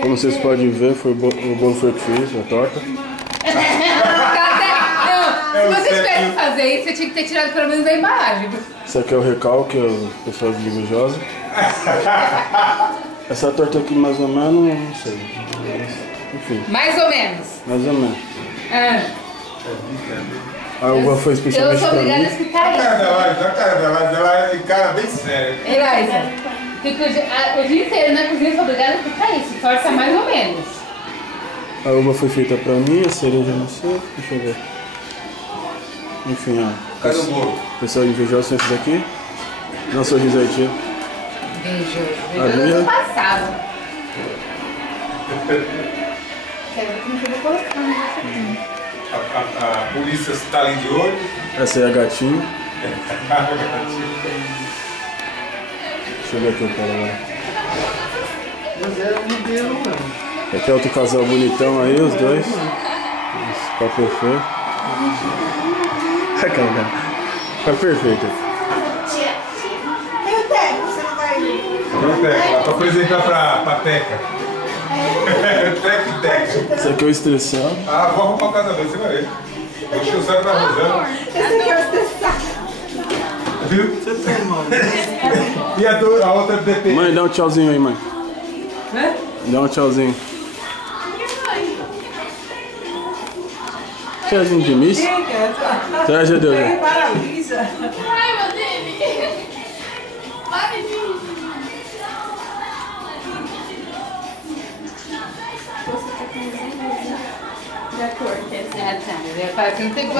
Como vocês podem ver, o bolo foi o que fez, a torta. Não, se você tivesse que fazer isso, você tinha que ter tirado pelo menos a embalagem. Esse aqui é o recalque, é o pessoal de invejosa. Essa torta aqui mais ou menos, não sei. Enfim. Mais ou menos. Mais ou menos. Ah. A uva foi especialmente Eu sou pra obrigada a mim. escutar isso. A cara dela encara bem sério. Eliza, fico o dia inteiro na cozinha, sou obrigada a escutar isso. Torta mais ou menos. A uva foi feita pra mim, a cereja não sei. Deixa eu ver. Enfim, ó. Cadê o bolo? Pessoal invejoso sempre daqui. Dá um sorriso aí, tia. Beijo. Beijo do passado. Quero ver como que eu vou colocar nessa aqui. A polícia está ali de olho. Essa aí é a gatinho. Deixa eu ver aqui o cara lá. Mas era um modelo, mano. Aqui é outro casal bonitão aí, os dois. Tá perfeito. Tá perfeito. Tem o Teco, você não vai ir. Não, Teca, lá pra apresentar pra Teca. Teca e Teca. Esse aqui é o estressão. Ah, vou arrumar o casamento, você vai ver. Vou chuzar na Rosana. Esse aqui é o estressado. Viu? Você tem, mano? E a outra DP. Mãe, dá um tchauzinho aí, mãe. Dá um tchauzinho. Tchauzinho de miss. Tchau, Deus. Paralisa. Raiva dele! Para de mim! Você tá com 200 de acordo. Ah, tá. Não tem que